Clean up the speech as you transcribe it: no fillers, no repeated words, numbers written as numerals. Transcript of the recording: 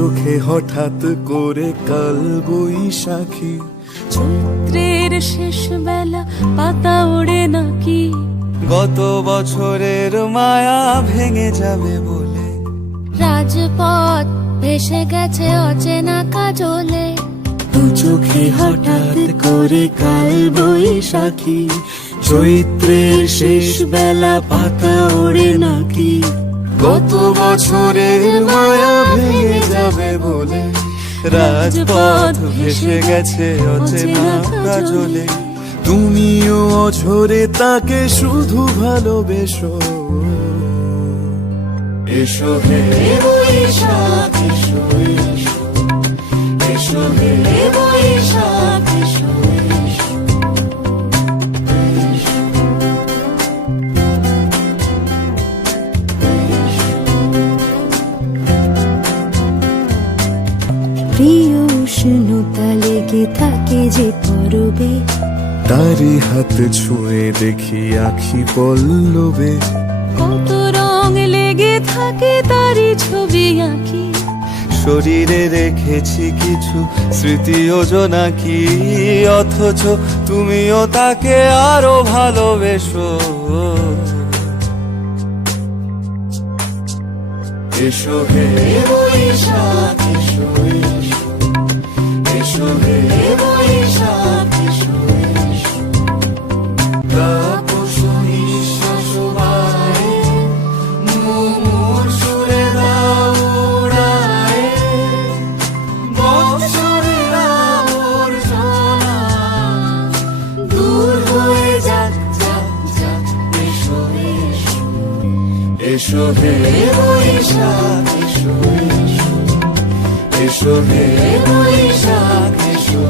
চোখে হঠাৎ করে কাল বৈশাখী, চৈত্রের শেষ বেলা পাতা ওড়ে নাকি, গত বছরের মায়া ভেঙে যাবে বলে, রাজপথ ভেসে গেছে অচেনা কাজলে, দু চোখে হঠাৎ করে কাল বৈশাখী, চৈত্রের শেষ বেলা পাতা ওড়ে নাকি, গত বছরের মায়া ভেঙে যাবে বলে, রাজপথ ভেসে গেছে অচেনা কাজলে, তুমিও অঝরে তাকে শুধু ভালোবেসো। এসো হে বৈশাখ এসো, এসো এসো হে বৈশাখ এসো, এসো। প্রিয় উষ্ণতা লেগে থাকে যে পরবে, তারি হাত ছুঁয়ে দেখি আখি পল্লবে, কত রং লেগে থাকে তারই ছবি আঁকি, শরীরে রেখেছি কিছু স্মৃতি যোজনা কি, অথচ তুমিও তাকে আরো ভালোবেসো। এসো হে বৈশাখ এসো, এসো এসো হে বৈশাখ এসো, এসো। তাপস নিঃশ্বাস বায়ে, মুমুর সুরে দাও উড়ায়ে, বৎসরের আবর্জনা দূর হয়ে যাক, যাক, যাক। এসো, এসো, এসো হে বৈশাখ এসো, এসো, এসো হে বৈশাখ এসো।